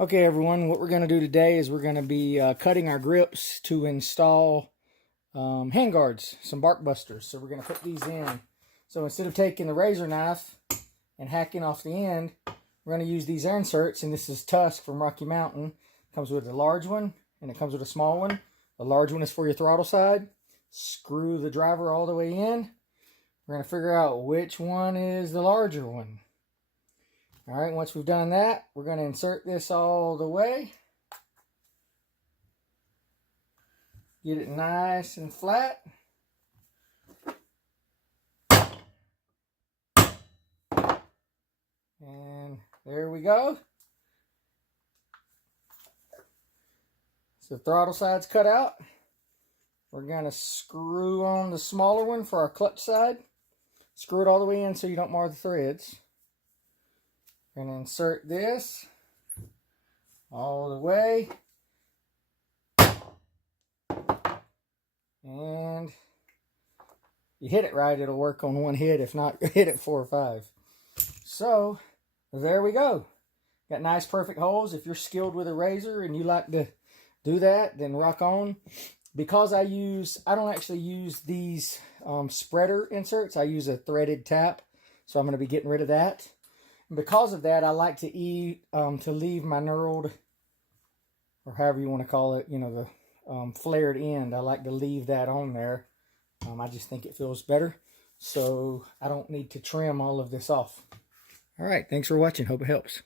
Okay, everyone, what we're going to do today is we're going to be cutting our grips to install hand guards, some bark busters. So we're going to put these in. So instead of taking the razor knife and hacking off the end, we're going to use these inserts, and this is Tusk from Rocky Mountain. It comes with a large one, and it comes with a small one. The large one is for your throttle side. Screw the driver all the way in. We're going to figure out which one is the larger one. All right, once we've done that, we're going to insert this all the way. Get it nice and flat. And there we go. So the throttle side's cut out. We're going to screw on the smaller one for our clutch side. Screw it all the way in so you don't mar the threads. And insert this all the way. And you hit it right, it'll work on one hit. If not, hit it 4 or 5. So there we go. Got nice perfect holes. If you're skilled with a razor and you like to do that, then rock on. Because I don't actually use these spreader inserts. I use a threaded tap. So I'm going to be getting rid of that. And because of that, I like to leave my knurled, or however you want to call it, the flared end. I like to leave that on there. I just think it feels better. So I don't need to trim all of this off. All right, thanks for watching. Hope it helps.